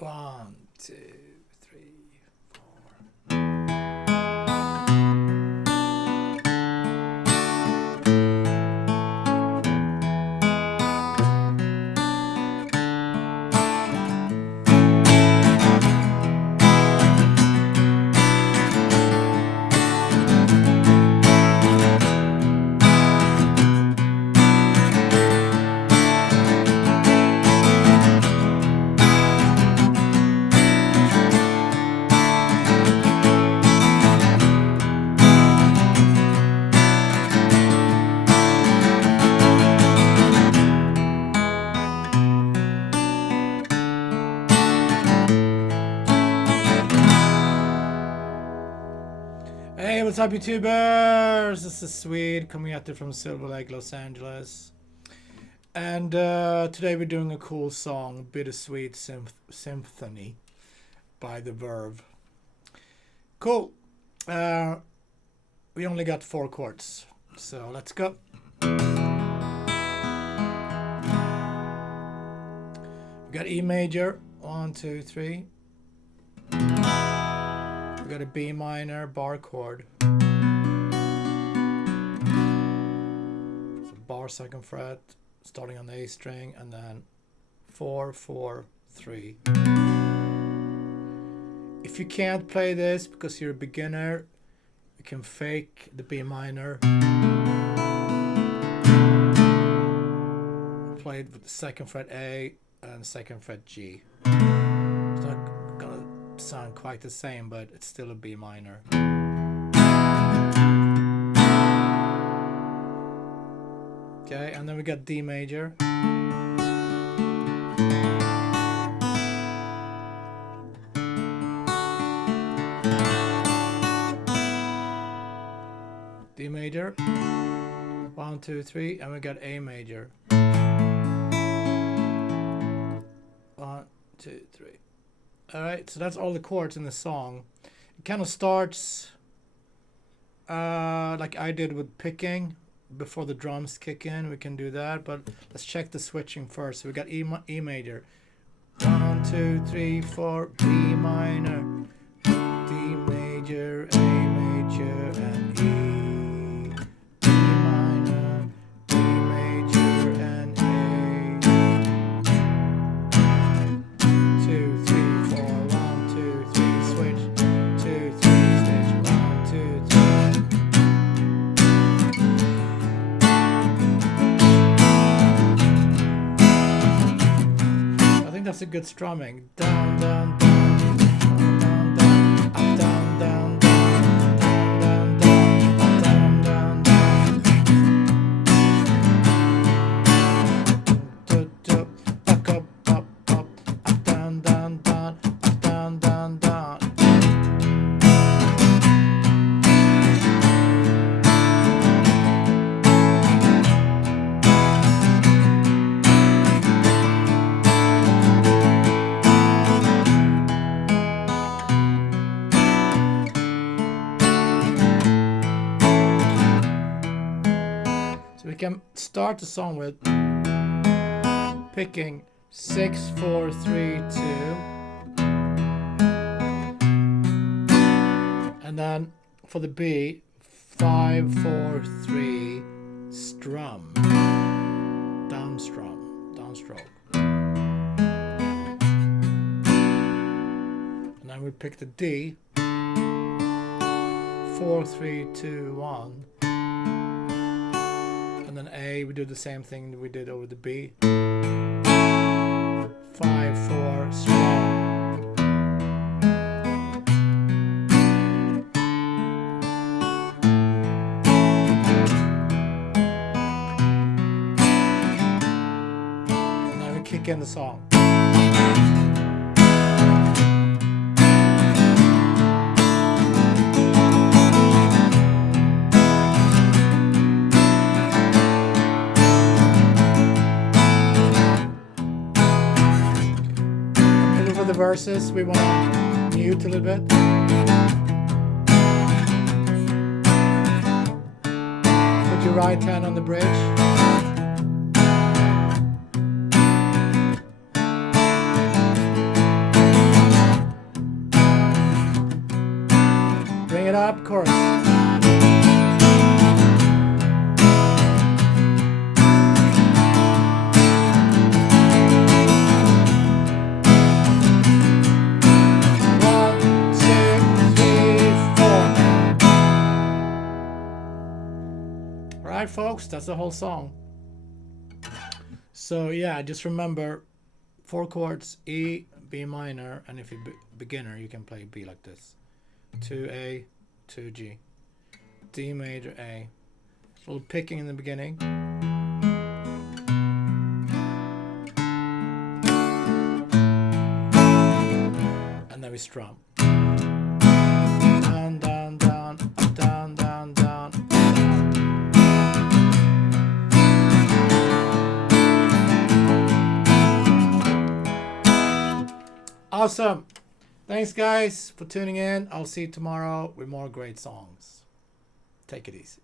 1, 2, 3, 4. Hey, what's up, YouTubers? This is Swede coming at you from Silver Lake, Los Angeles. And today we're doing a cool song, Bittersweet Symphony by the Verve. Cool. We only got 4 chords, so let's go. We got E major, 1, 2, 3. We got a B minor bar chord. So bar 2nd fret, starting on the A string, and then 4, 4, 3. If you can't play this because you're a beginner, you can fake the B minor. Play it with the 2nd fret A and 2nd fret G. It's not gonna sound quite the same, but it's still a B minor. Okay, and then we got D major. D major. 1, 2, 3, and we got A major. 1, 2, 3. Alright, so that's all the chords in the song. It kind of starts like I did with picking before the drums kick in. We can do that, but let's check the switching first. So we got E major. 1, 2, 3, 4, B minor, D major, A major, and E. D minor, D major, and A. 2, 3, 4, 1, 2, 3, switch. 2, 3, switch. 1, 2, 3. I think that's a good strumming. Down, down, down, down, down, up, down, down, down, down, down, down, down, down. Back up, up, up, down, down, down, up, down, down, down. So we can start the song with picking 6, 4, 3, 2, and then for the B, 5, 4, 3, strum, downstroke, and then we pick the D, 4, 3, 2, 1. And then A, we do the same thing that we did over the B. 5, 4, strum. And then we kick in the song. The verses we want to mute a little bit. Put your right hand on the bridge. up chorus. Alright folks, that's the whole song. So yeah, just remember 4 chords, E, B minor, and if you're beginner you can play B like this. 2A, 2G, D major, A. A little picking in the beginning. And then we strum. Down, down, down, up, down, down, down. Awesome. Thanks guys for tuning in. I'll see you tomorrow with more great songs. Take it easy.